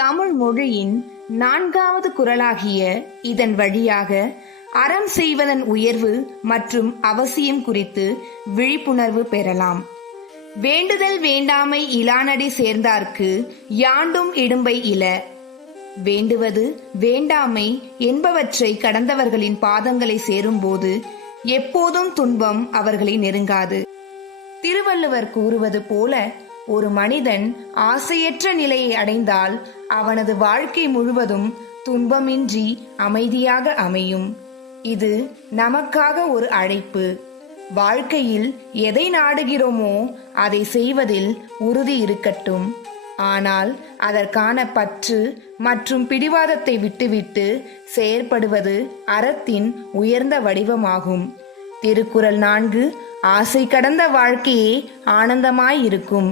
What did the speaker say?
தமிழ் மொழியின் நான்காவது குரலாகிய இதன் வழியாக அறம் செய்வதன் உயர்வு மற்றும் அவசியம் குறித்து விழிப்புணர்வு பெறலாம். வேண்டுதல் வேண்டாமை இலானடி சேர்ந்தார்க்கு யாண்டும் இடும்பை இல. வேண்டுவது வேண்டாமை என்பவற்றை கடந்தவர்களின் பாதங்களை சேரும்போது எப்போதும் துன்பம் அவர்களை நெருங்காது. திருவள்ளுவர் கூறுவது போல ஒரு மனிதன் ஆசையற்ற நிலையை அடைந்தால் அவனது வாழ்க்கை முழுவதும் துன்பமின்றி அமைதியாக அமையும். இது நமக்காக ஒரு அழைப்பு. வாழ்க்கையில் எதை நாடுகிறோமோ அதை செய்வதில் உறுதி இருக்கட்டும். ஆனால் அதற்கான பற்று மற்றும் பிடிவாதத்தை விட்டுவிட்டு செயற்படுவது அறத்தின் உயர்ந்த வடிவமாகும். திருக்குறள் நான்கு ஆசை கடந்த வாழ்க்கையே ஆனந்தமாயிருக்கும்